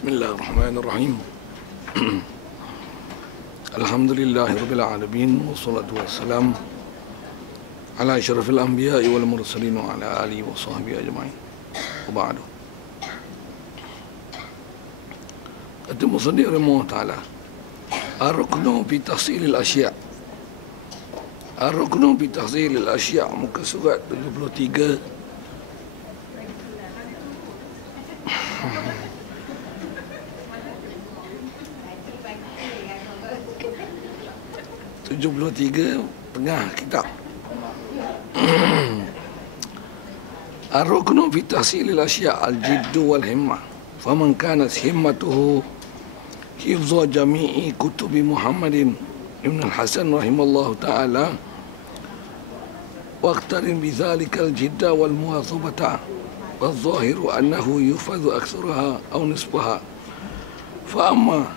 Bismillahirrahmanirrahim. Alhamdulillahirabbil alamin wassalatu wassalam ala asyrafil anbiya'i wal mursalin wa ala alihi wa sahbihi ajma'in. Wa ba'du. Kata musannif rahimahullah ta'ala, ar-ruknu fi tahsilil asya'. Ar-ruknu fi tahsilil asya', muka surat 73. 73 tengah kitab. Ar-ruknu fi tahsilil asya' al-jiddu wal himmah. Faman kanat himmatuhu hifdhu jami'i kutubi Muhammadin ibn al-Hasan rahimallahu ta'ala waqtarin bidhalika al-jidda wal muwazabata wal-zahiru annahu yufadhu aktsaraha aw nisbaha. Fa amma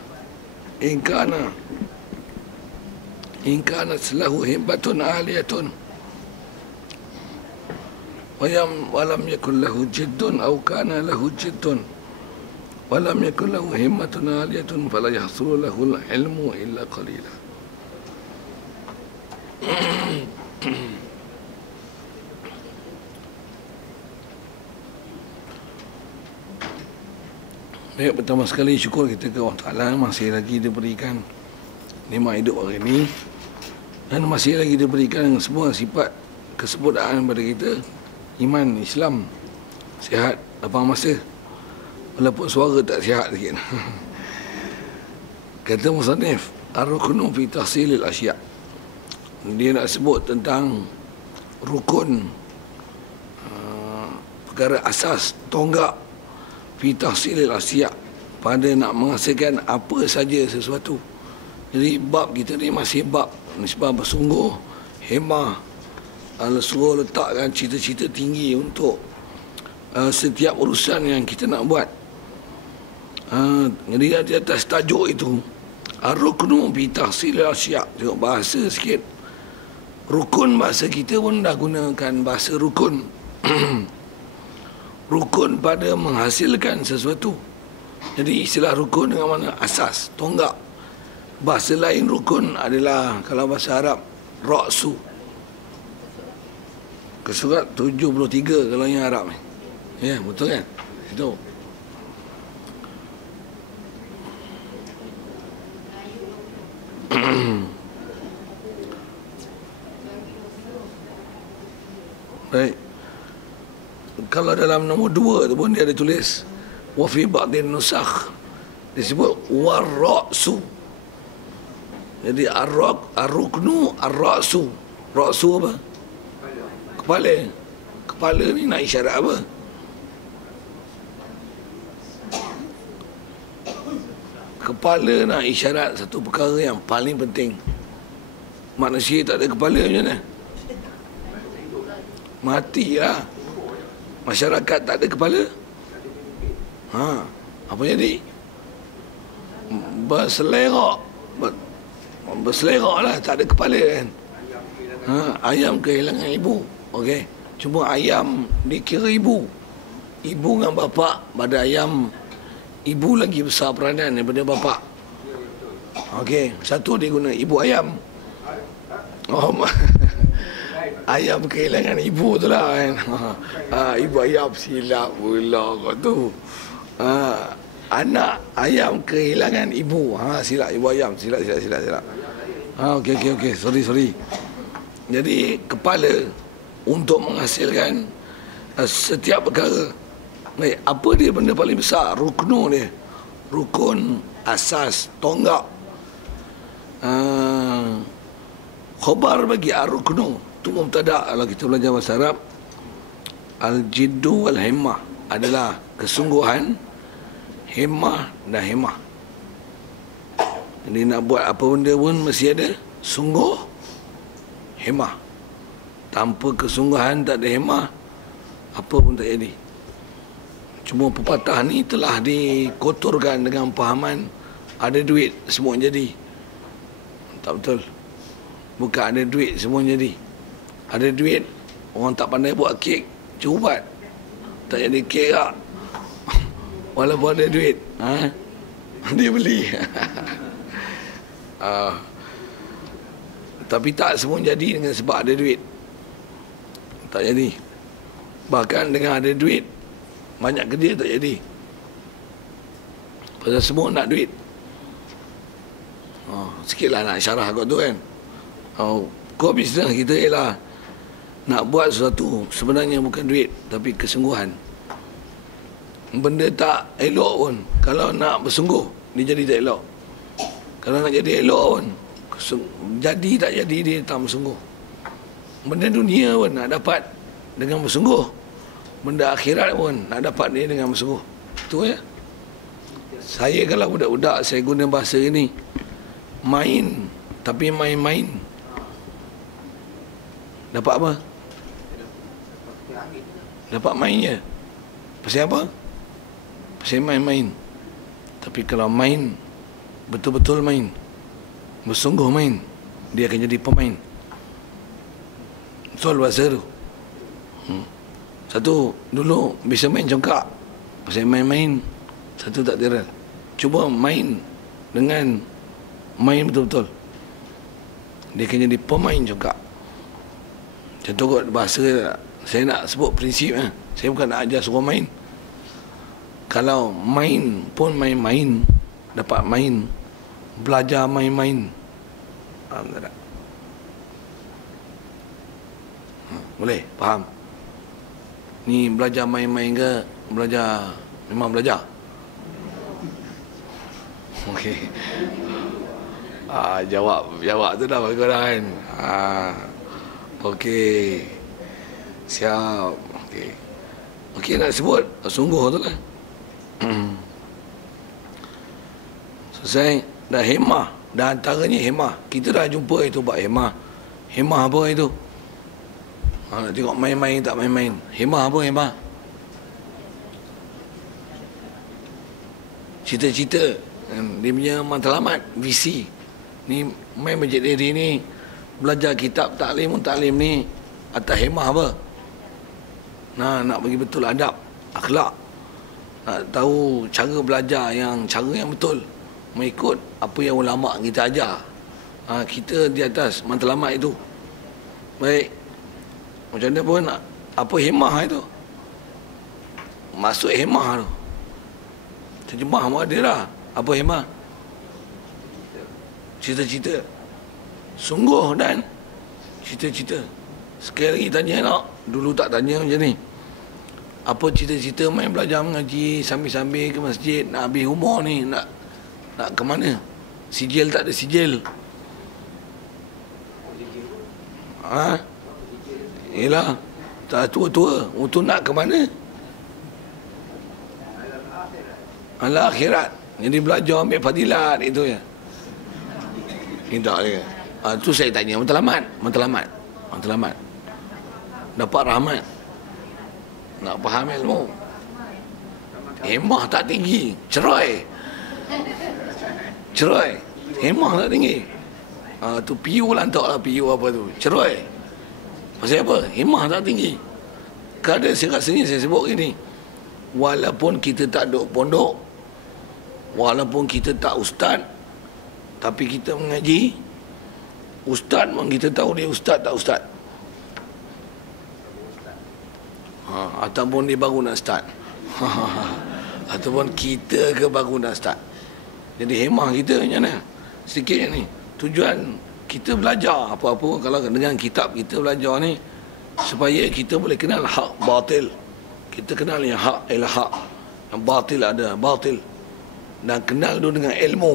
in kanat lahu himmatun aliyatun walam yakun lahu jiddun aw kana lahu jiddun walam yakun lahu himmatun aliyatun fala yahsulu lahu al-ilmu illa qalila. Baik, pertama sekali syukur kita ke Allah Ta'ala, masih lagi diberikan nikmat hidup hari ini dan masih lagi diberikan semua sifat kesempurnaan kepada kita, iman, Islam, sihat, lapang masa, walaupun suara tak sihat sikit. Kata musannif, ar-ruknu fi tahsilil asya'. Dia nak sebut tentang rukun, perkara asas, tonggak fi tahsilil asya', pada nak menghasilkan apa saja sesuatu. Jadi bab kita ni masih bab nisbah bersungguh, hemah, suruh letakkan cita-cita tinggi untuk setiap urusan yang kita nak buat. Jadi di atas tajuk itu, ar-ruknu fi tahsilil asya'. Tengok bahasa sikit. Rukun, bahasa kita pun dah gunakan bahasa rukun. Rukun pada menghasilkan sesuatu. Jadi istilah rukun dengan mana? Asas, tonggak. Bahasa lain rukun adalah, kalau bahasa Arab, ra'su. Ke surat 73 kalau yang Arab ni. Ya, betul kan? Itu. Baik. Kalau dalam nombor 2 tu pun dia ada tulis wa fi ba'din nusakh disebut war-ra'su. Jadi ar-ruknu ar-ra'su. Ra'su apa? Kepala. Kepala ni nak isyarat apa? Kepala nak isyarat satu perkara yang paling penting. Manusia tak ada kepala macam mana? Matilah. Masyarakat tak ada kepala? Apa jadi? Berselerak lah, tak ada kepala kan. Ayam kehilangan ibu. Okey. Cuma ayam dikira ibu. Ibu dengan bapa, pada ayam ibu lagi besar peranan daripada bapa. Okey, satu dia guna ibu ayam. Ayam kehilangan ibu tu lah kan. Ibu ayam silap pula kau tu. Anak ayam kehilangan ibu. Silap ibu ayam. Silap. Okey. Sorry. Jadi kepala untuk menghasilkan setiap perkara. Baik, apa dia benda paling besar? Ruknu dia. Rukun, asas, tonggak. Khabar bagi ar-ruknu itu mubtada' kalau kita belajar bahasa Arab. Al-jiddu wal himmah adalah kesungguhan, himmah dan himmah. Jadi nak buat apa benda pun mesti ada sungguh, himmah. Tanpa kesungguhan, tak ada himmah, apa pun tak jadi. Cuma pepatah ni telah dikotorkan dengan pahaman ada duit semua jadi. Tak betul. Bukan ada duit semua jadi. Ada duit, orang tak pandai buat kek, cuba buat. Tak jadi kek tak. Walaupun ada duit, dia beli. Tapi tak semua jadi dengan sebab ada duit. Tak jadi. Bahkan dengan ada duit, banyak kerja tak jadi. Pasal semua nak duit. Sikitlah nak syarah kot tu kan. Core business kita ialah nak buat sesuatu, sebenarnya bukan duit, tapi kesungguhan. Benda tak elok pun, kalau nak bersungguh, dia jadi tak elok. Kalau nak jadi elok pun, jadi tak jadi, dia tak bersungguh. Benda dunia pun nak dapat dengan bersungguh, benda akhirat pun nak dapat dia dengan bersungguh. Itu ya. Saya kalau budak-budak, saya guna bahasa ini, main, tapi main-main. Dapat apa? Dapat main je. Pasal apa? Pasal main-main. Tapi kalau main, betul-betul main, bersungguh main, dia akan jadi pemain. Betul bahasa tu. Satu, dulu bisa main congkak. Pasal main-main, satu tak kira. Cuba main dengan main betul-betul, dia akan jadi pemain congkak. Contoh kot bahasa, saya nak sebut prinsip. Saya bukan nak ajar suruh main. Kalau main pun main-main, dapat main, belajar main-main. Faham tak? Boleh? Faham? Ni belajar main-main ke belajar, memang belajar? Okey. Jawab tu dah bagus dah kan. Okey. Siap. Okey nak sebut sungguh tu lah. Selesai. Dah hemah. Dah antaranya hemah. Kita dah jumpa itu bab hemah. Hemah apa itu? Nak tengok main-main tak main-main. Hemah apa hemah? Cita-cita. Dia punya matlamat. visi. Ni main masjid diri ni, belajar kitab taklim ni atas hemah apa? Nak bagi betul adab, akhlak. Nak tahu cara belajar cara yang betul, mengikut apa yang ulama kita ajar. Kita di atas matlamat itu. Baik. Macam mana pun, apa hemah itu? Masuk hemah tu. Terjemah pun ada lah. Apa hemah? Cita-cita. Sungguh dan cita-cita. Sekali lagi tanya nak. Dulu tak tanya macam ni. Apa cita-cita main belajar mengaji sambil-sambil ke masjid, nak habis umur ni, nak ke mana? Sijil tak ada sijil. Yelah, tak tua-tua. Untuk nak ke mana? Alah akhirat. Jadi belajar ambil fadilat itu ya. Tidak dia. Tu saya tanya matlamat. Dapat rahmat. Nak faham ilmu. Hemah tak tinggi, cerai. Hemah tak tinggi. Tu PU lah, tak lah PU apa tu. Cerai. Pasal apa? Hemah tak tinggi. Kadang saya rasanya saya sebut gini. Walaupun kita tak duduk pondok, walaupun kita tak ustaz, tapi kita mengaji, ustaz pun kita tahu dia ustaz tak ustaz. Ataupun dia baru nak start. Ataupun kita ke baru nak start. Jadi hemah kita macam mana? Sikit je ni. Tujuan kita belajar apa-apa, kalau dengan kitab kita belajar ni, supaya kita boleh kenal hak batil. Kita kenal yang hak ialah hak, yang batil ada batil. Dan kenal dulu dengan ilmu.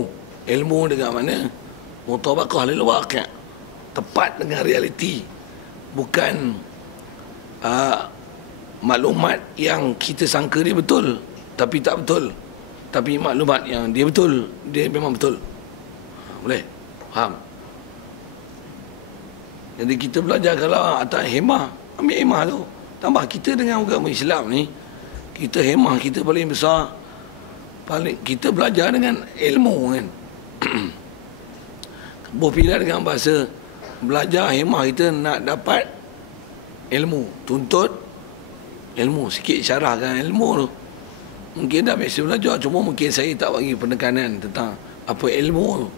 Ilmu dengan mana? Mutabaqah lil waqi'. Tepat dengan realiti. Bukan maklumat yang kita sangka dia betul tapi tak betul. Tapi maklumat yang dia betul, dia memang betul. Boleh? Faham? Jadi kita belajar kalau atas hemah, ambil hemah tu. Tambah kita dengan agama Islam ni, kita hemah kita paling besar. Kita belajar dengan ilmu kan. Berpindah dengan bahasa, belajar hemah kita nak dapat ilmu, tuntut ilmu. Sikit syarahkan ilmu tu. Mungkin dah biasa belajar, cuma mungkin saya tak bagi penekanan tentang apa ilmu.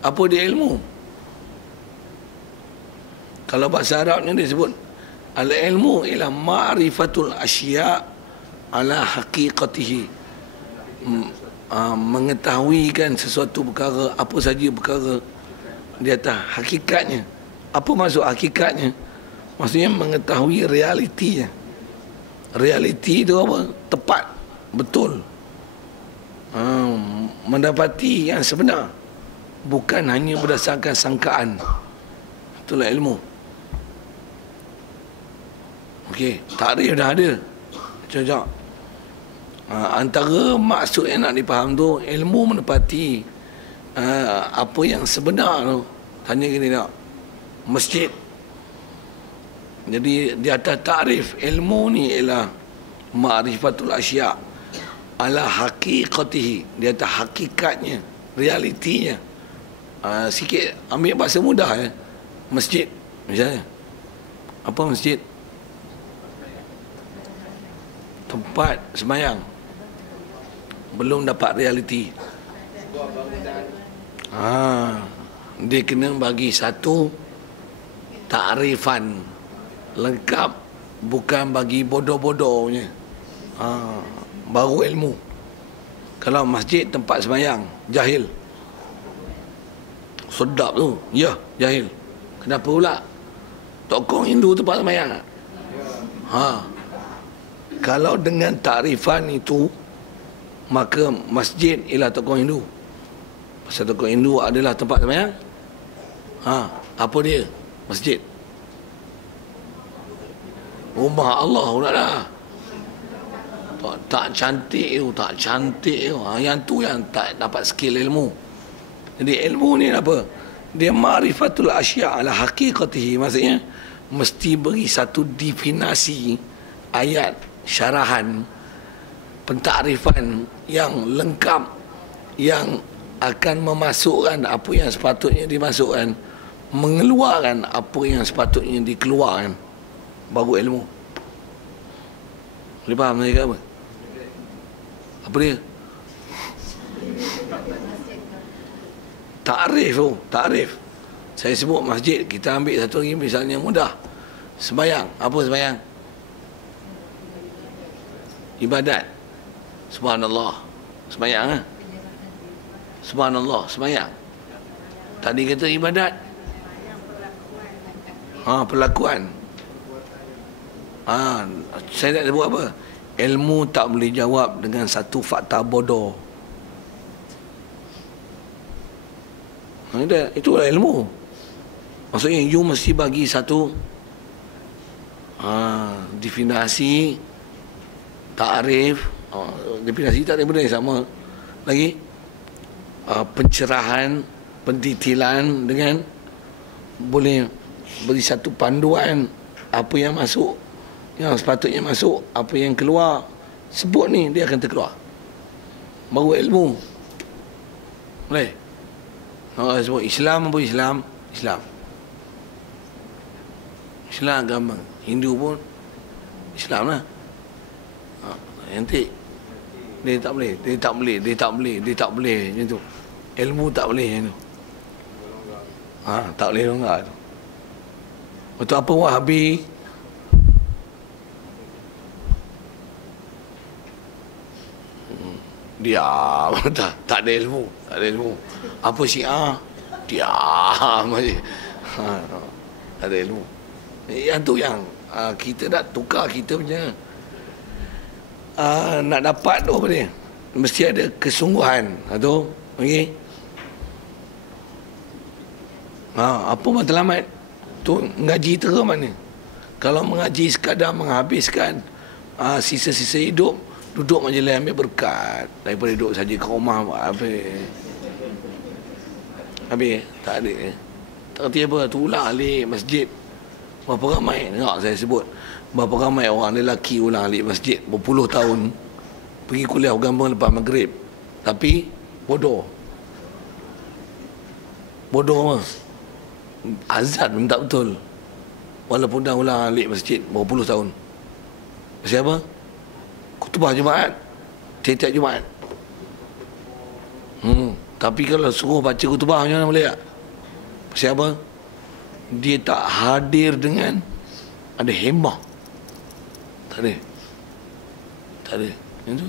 Apa dia ilmu? Kalau bahasa Arabnya dia sebut al-ilmu ialah ma'rifatul asya' ala haqiqatihi. Mengetahuikan sesuatu perkara, apa saja perkara di atas hakikatnya. Apa maksud hakikatnya? Maksudnya mengetahui realitinya. Realiti itu apa? Tepat, betul. Mendapati yang sebenar, bukan hanya berdasarkan sangkaan. Itulah ilmu. Okey, takrif dah ada. Cocok. Antara maksud yang nak dipaham tu, ilmu menepati apa yang sebenar tu. Tanya gini tak? Masjid. Jadi di atas takrif, ilmu ni ialah ma'rifatul asya' ala haqiqatihi, di atas hakikatnya, realitinya. Sikit ambil bahasa mudah masjid misalnya. Apa masjid? Tempat sembahyang. Belum dapat realiti. Dia kena bagi satu takrifan lengkap, bukan bagi bodoh-bodohnya. Baru ilmu. Kalau masjid tempat sembahyang, jahil. Sedap tu. Ya, jahil. Kenapa pula? Tokoh Hindu tempat sembahyang. Kalau dengan takrifan itu, maka masjid ialah tokoh Hindu. Pasal tokoh Hindu adalah tempat sembahyang. Apa dia? Masjid. Rumah Allah pula dah. Tak cantik tu, tak cantik tu. Yang tu yang tak dapat skill ilmu. Jadi ilmu ni apa? Dia ma'rifatul asya' ala haqiqatihi. Maksudnya mesti beri satu definisi ayat, syarahan, pentakrifan yang lengkap, yang akan memasukkan apa yang sepatutnya dimasukkan, mengeluarkan apa yang sepatutnya dikeluarkan. Baru ilmu. Boleh faham saya ke apa? Apa dia? Takrif tu, takrif. Saya sebut masjid, kita ambil satu lagi misalnya mudah. Sembayang, apa sembayang? Ibadat. Subhanallah. Sembayang Subhanallah, sembayang. Tadi kata ibadat. Perlakuan. Saya nak sebut apa? Ilmu tak boleh jawab dengan satu fakta bodoh. Itulah ilmu. Maksudnya you mesti bagi satu definisi, takrif. Definisi tak ada benda yang sama. Lagi pencerahan, pendetailan, dengan boleh beri satu panduan apa yang masuk, yang sepatutnya masuk, apa yang keluar. Sebut ni, dia akan terkeluar. Baru ilmu. Boleh? Sebut Islam apa Islam? Islam. Islam agama. Hindu pun Islam lah. Nanti dia tak boleh, dia tak boleh, dia tak boleh, dia tak boleh macam tu. Ilmu tak boleh macam tu. Tak boleh longgar tu. Betul apa Wahabi? Diam. Tak ada ilmu, tak ada ilmu. Apa Syiah? Diam aja. Tak ada ilmu. Yang tu yang kita nak tukar kita punya nak dapat tu apa dia? Mesti ada kesungguhan. Tu okey. Apa matlamat? Tu ngaji terus mana? Kalau mengaji sekadar menghabiskan sisa-sisa hidup, duduk majlis ambil berkat, daripada duduk saja ke rumah habis tak ada. Tak kerti apa, tu ulang alik masjid. Berapa ramai, tengok saya sebut, berapa ramai orang lelaki ulang alik masjid berpuluh tahun, pergi kuliah agama lepas maghrib, tapi bodoh mah, azan pun tak betul, walaupun dah ulang alik masjid berpuluh tahun. Siapa? Khutbah Jumaat Tiap-tiap Jumaat. Tapi kalau suruh baca khutbah macam mana boleh tak? Pasal apa? Dia tak hadir dengan ada hemah. Tak ada. Tak ada. Itu.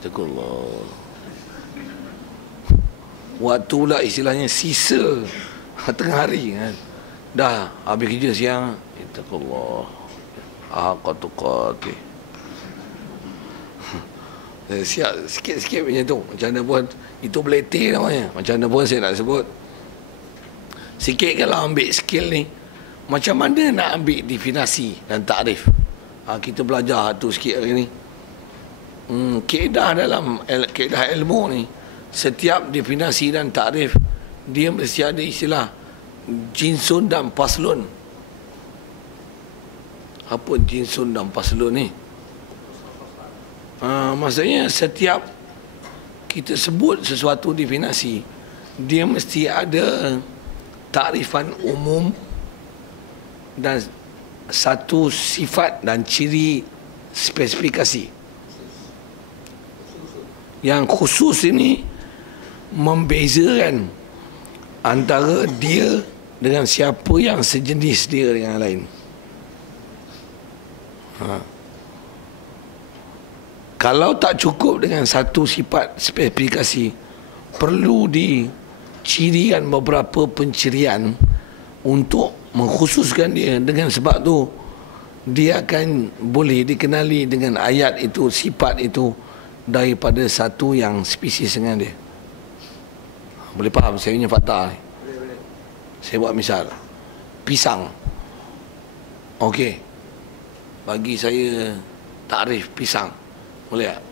Astagfirullah. Waktu pula istilahnya sisa tengah hari kan. Dah habis kerja siang. Astagfirullah. Qatuqati. Siap sikit-sikit macam tu. Macam mana pun itu beletih namanya. Macam mana pun saya nak sebut. Sikit kalau ambil skill ni, macam mana nak ambil definasi dan takrif. Kita belajar tu sikit hari ni. Kaedah dalam kaedah ilmu ni, setiap definisi dan takrif dia mesti ada istilah jinsun dan paslun. Apa jinsun dan paslun ni? Maksudnya setiap kita sebut sesuatu definisi, dia mesti ada takrifan umum dan satu sifat dan ciri spesifikasi. Yang khusus ini membezakan antara dia dengan siapa yang sejenis dia dengan lain. Kalau tak cukup dengan satu sifat spesifikasi, perlu dicirikan beberapa pencirian untuk mengkhususkan dia. Dengan sebab tu dia akan boleh dikenali dengan ayat itu, sifat itu daripada satu yang spesies dengan dia. Boleh faham saya punya fakta ni? Saya buat misal pisang. Okey, bagi saya takrif pisang, boleh tak?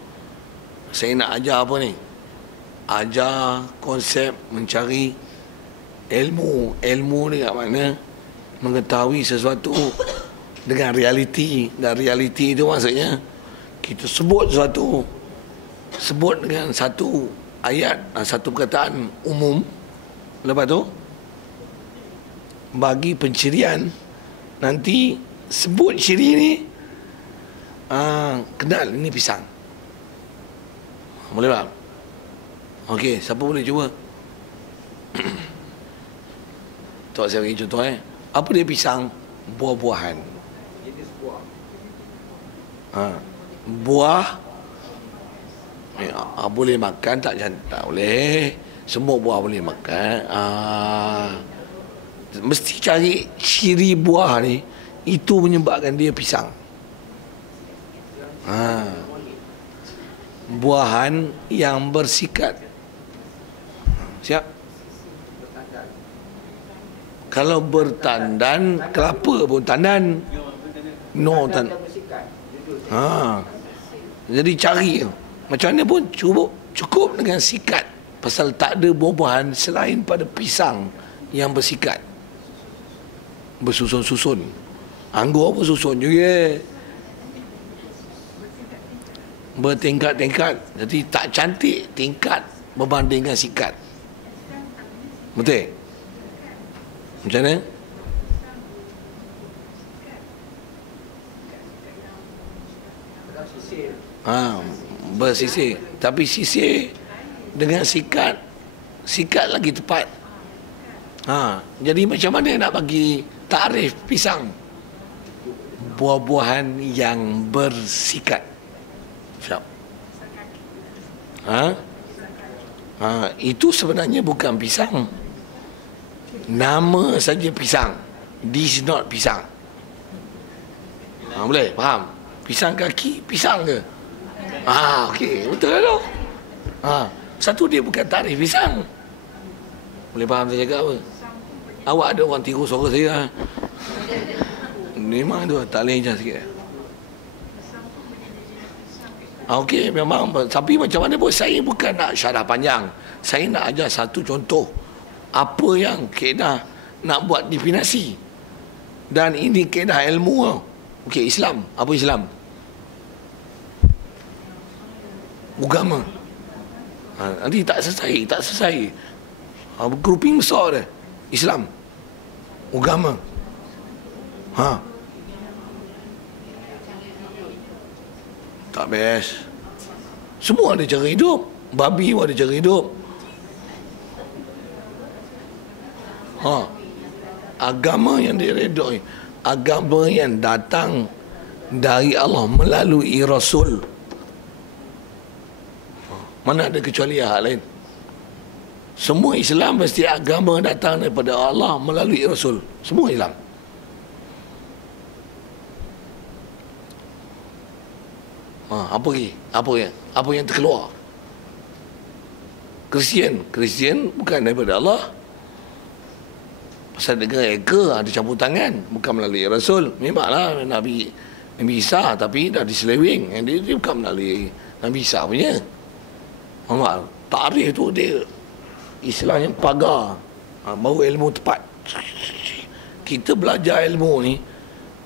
Saya nak ajar apa ni? Ajar konsep mencari ilmu. Ilmu ni kat mana? Mengetahui sesuatu dengan realiti. Dan realiti itu maksudnya kita sebut sesuatu, sebut dengan satu ayat, satu perkataan umum. Lepas tu bagi pencirian, nanti sebut ciri ni, kenal ini pisang. Boleh tak? Okey, siapa boleh cuba? Tok saya bagi contoh Apa dia pisang? Buah-buahan. Jenis buah. Buah boleh makan tak? Tak boleh. Semua buah boleh makan. Mesti cari ciri buah ni, itu menyebabkan dia pisang. Buahan yang bersikat. Siap? Kalau bertandan, kelapa pun tandan. No, jadi cari macam mana pun cukup dengan sikat. Pasal tak ada buah-buahan selain pada pisang yang bersikat, bersusun-susun. Anggur pun susun juga, bertingkat-tingkat. Jadi tak cantik tingkat berbanding dengan sikat. Betul? Macam mana? Bersisir. Tapi sisir dengan sikat, sikat lagi tepat. Jadi macam mana nak bagi takrif pisang? Buah-buahan yang bersikat. Siap? Itu sebenarnya bukan pisang. Nama saja pisang. This is not pisang. Boleh? Faham? Pisang kaki, pisang ke? Okey, betul lah tu. Satu dia bukan takrif pisang. Boleh faham saya cakap apa? Awak ada orang tiru suara saya. Memang tu tak boleh je sikit. Okey, memang. Tapi macam mana pun saya bukan nak syarah panjang. Saya nak ajar satu contoh apa yang kaedah nak buat definisi. Dan ini kaedah ilmu. Okey, Islam. Apa Islam? Agama. Nanti tak selesai. Grouping besar dia. Islam. Agama. Tak best. Semua ada cara hidup. Babi pun ada cara hidup. Agama yang diredoi, agama yang datang dari Allah melalui Rasul. Mana ada kecuali hal lain. Semua Islam mesti agama datang daripada Allah melalui Rasul. Semua Islam. Apa lagi? Apa yang terkeluar? Kristian bukan daripada Allah. Pasal mereka ada campur tangan, bukan melalui Rasul. Memanglah Nabi Isa, tapi dah diseleweng. Dia bukan melalui Nabi Isa punya. Tarikh tu dia Islam yang pagar, baru ilmu tepat. Kita belajar ilmu ni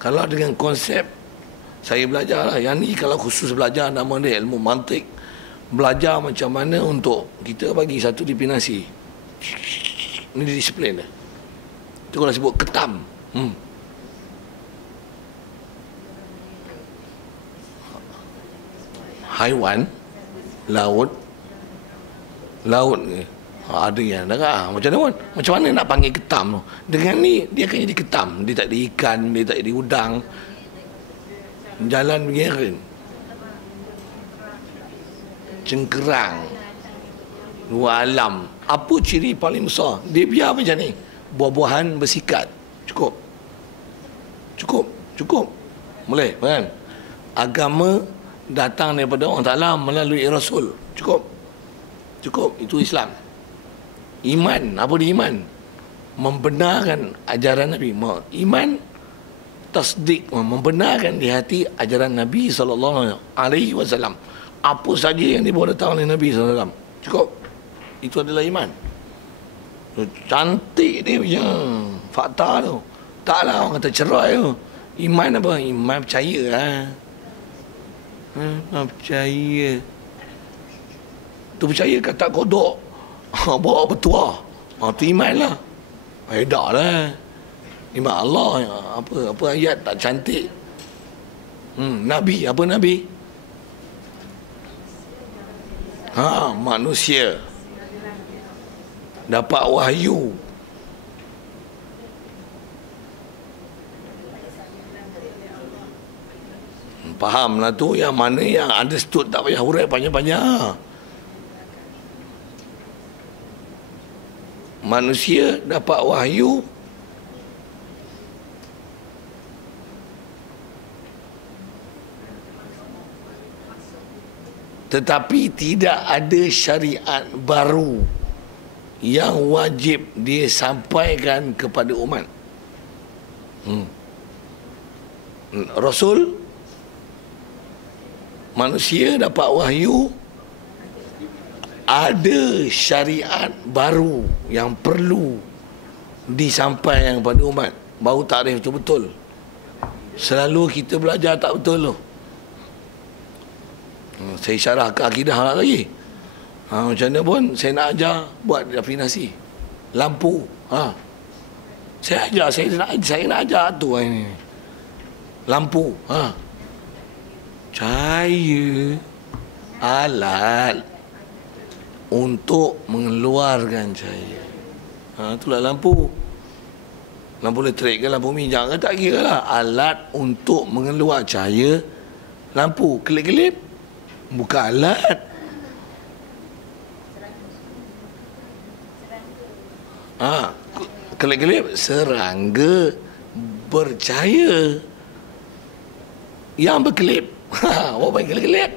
kalau dengan konsep, saya belajar lah, yang ni kalau khusus belajar nama dia ilmu mantik, belajar macam mana untuk kita bagi satu definisi. Ini disiplin dia. Itu kalau sebut ketam. Haiwan, laut ni. Ada yang macam mana nak panggil ketam tu? Dengan ni dia akan jadi ketam. Dia tak ada ikan, dia tak ada udang. Jalan bergerak. Cengkerang. Dua alam. Apa ciri paling besar? Dia biar macam ni. Buah-buahan bersikat. Cukup. Boleh kan? Agama datang daripada Allah Ta'ala melalui Rasul. Cukup. Itu Islam. Iman. Apa dia iman? Membenarkan ajaran Nabi. Iman, tasdik, membenarkan di hati ajaran Nabi SAW. Apa saja yang dibawa datang oleh Nabi SAW. Cukup. Itu adalah iman. Cantik dia punya fakta tu. Taklah orang kata cerai tu. Iman apa? Iman percaya lah. Percaya. Tu percaya kata kodok. Bawa bertuah. Tu iman lah. Tak lah. Iman Allah. Apa ayat tak cantik. Nabi. Apa Nabi? Manusia. Dapat wahyu. Faham lah tu. Yang mana yang understood tak payah hurai panjang-panjang. Manusia dapat wahyu tetapi tidak ada syariat baru yang wajib dia sampaikan kepada umat. Rasul, manusia dapat wahyu, ada syariat baru yang perlu disampaikan kepada umat, baru takrif betul-betul. Selalu kita belajar tak betul tu. Saya syarah ke akidah lah lagi. Macam mana pun saya nak ajar buat definisi lampu. Saya ajar, saya nak ajar tu ini. Lampu. Cahaya, alat untuk mengeluarkan cahaya. Itulah lampu. Lampu elektrik ke, lampu minyak ke, tak kira lah. Alat untuk mengeluar cahaya. Lampu kelip-kelip bukan alat. Kelip-kelip serangga bercahaya yang berkelip. Apa panggil kelip?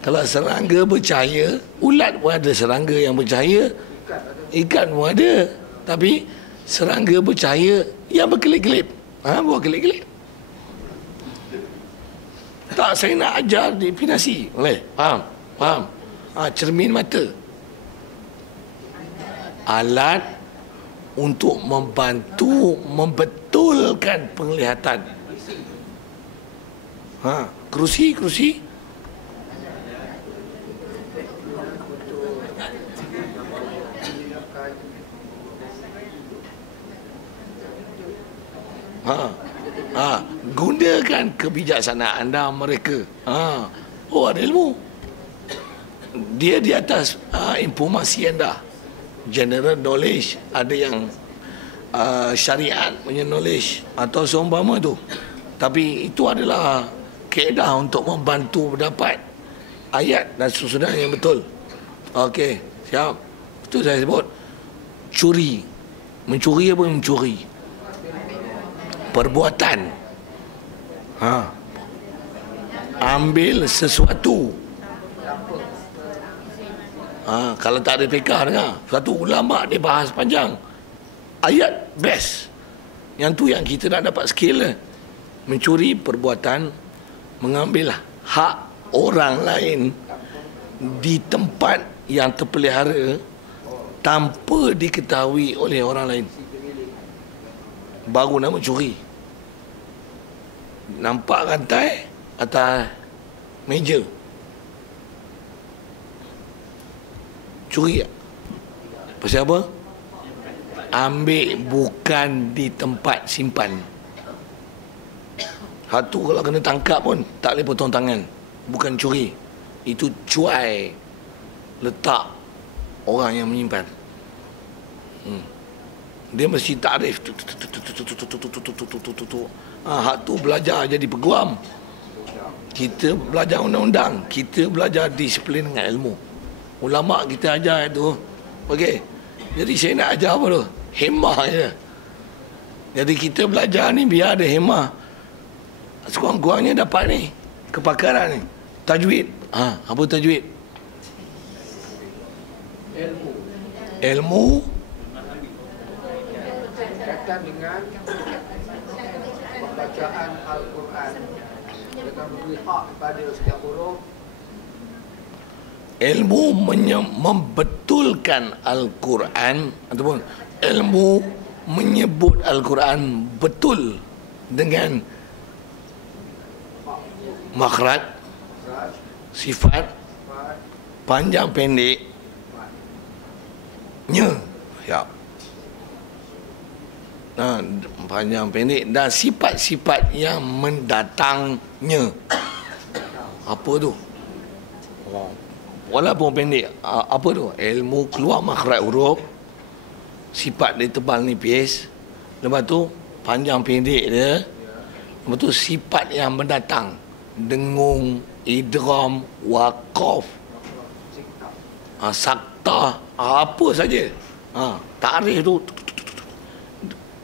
Kalau serangga bercahaya, ulat pun ada serangga yang bercahaya, ikan pun ada. Tapi serangga bercahaya yang berkelip-kelip. Buat kelip-kelip. Tak, saya nak ajar definisi. Boleh? Faham? Cermin mata. Alat untuk membantu membetulkan penglihatan. Kerusi. Gunakan kebijaksanaan anda mereka. Ada ilmu. dia di atas informasi anda. General knowledge, ada yang syariat punya knowledge atau seumpama tu. Tapi itu adalah kaedah untuk membantu mendapat ayat dan susunan yang betul. Okey, siap. Itu saya sebut curi. Mencuri apa mencuri? Perbuatan. Ambil sesuatu. Kalau tak ada fikah dengar. Satu ulama dia bahas panjang. Ayat best. Yang tu yang kita nak dapat skill lah. Mencuri perbuatan, mengambil hak orang lain di tempat yang terpelihara tanpa diketahui oleh orang lain. Baru nama curi. Nampak rantai atas meja, curi tak? Pasal apa? Ambil bukan di tempat simpan. Satu kalau kena tangkap pun tak boleh potong tangan. Bukan curi. Itu cuai letak orang yang menyimpan. Dia mesti takrif. Hak tu belajar jadi peguam. Kita belajar undang-undang. Kita belajar disiplin dengan ilmu. Ulama kita ajar itu. Okey. Jadi saya nak ajar apa tu? Hemah je. Jadi kita belajar ni biar ada hemah. Sekurang-kurangnya dapat ni kepakaran ni. Tajwid. Apa tajwid? Ilmu berkaitan dengan pembacaan Al-Quran dengan memberi hak kepada setiap huruf. Ilmu membetulkan Al-Quran ataupun ilmu menyebut Al-Quran betul dengan makhraj, sifat, panjang pendek, siap. Panjang pendek dan sifat-sifat yang mendatangnya. Apa tu? Walaupun pendek, apa tu? Ilmu keluar makhraj huruf, sifat dia tebal nipis, lepas tu panjang pendek dia, lepas tu sifat yang mendatang, dengung, idgham, waqaf, sakta, apa saja. Takrif tu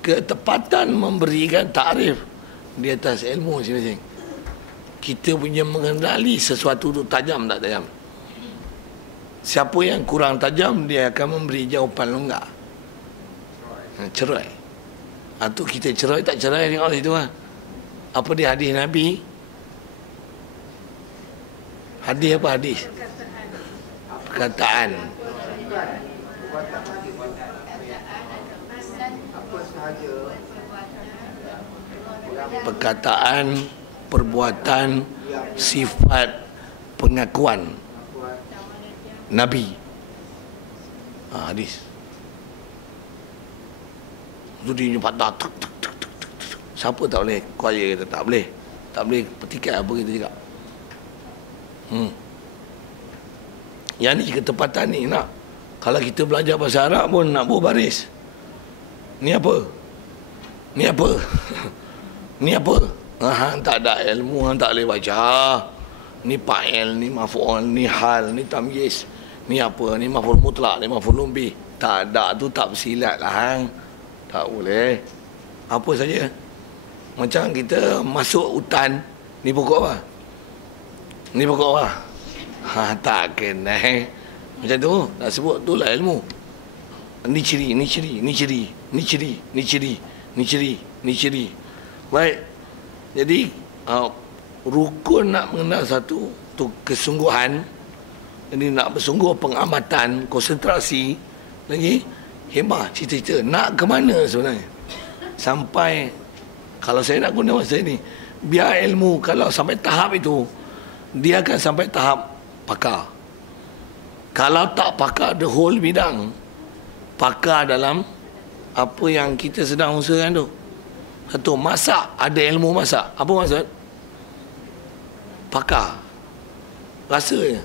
ketepatan memberikan takrif di atas ilmu masing-masing. Kita punya mengenali sesuatu tu tajam tak tajam. Siapa yang kurang tajam, dia akan memberi jawapan longgar. Cerai. Itu kita cerai tak cerai tengok situ lah. Apa dia hadis Nabi? Hadis apa hadis? Perkataan. Perkataan, perbuatan, sifat, pengakuan Nabi. Hadis. Itu dia patah. Siapa tak boleh? Kuaya kata tak boleh. Tak boleh petikai apa kita cakap. Yang ni ketepatan ni nak. Kalau kita belajar bahasa Arab pun nak berbaris. Ni apa? Ni apa? Ni apa? Tak ada ilmu, tak boleh baca. Ni fa'il, ni maf'ul, ni hal, ni tamyiz. Ni apa? Ni maf'ul mutlak, ni maf'ul bih. Tak ada tu tak bersilat lah hang. Tak boleh. Apa saja. Macam kita masuk hutan, ni pokok apa? Ni pokok apa? Tak kena. Macam tu, nak sebut tu lah ilmu. Ni ciri, ni ciri, ni ciri, ni ciri, ni ciri, ni ciri, ni ciri. Baik. Jadi rukun nak mengenal satu tu kesungguhan. Jadi nak bersungguh pengamatan, konsentrasi, lagi hemah, cita-cita nak ke mana sebenarnya. Sampai kalau saya nak guna masa ini, biar ilmu kalau sampai tahap itu, dia akan sampai tahap pakar. Kalau tak pakar the whole bidang, pakar dalam apa yang kita sedang usahakan tu. Satu, masak, ada ilmu masak. Apa maksud? Pakar. Rasa je.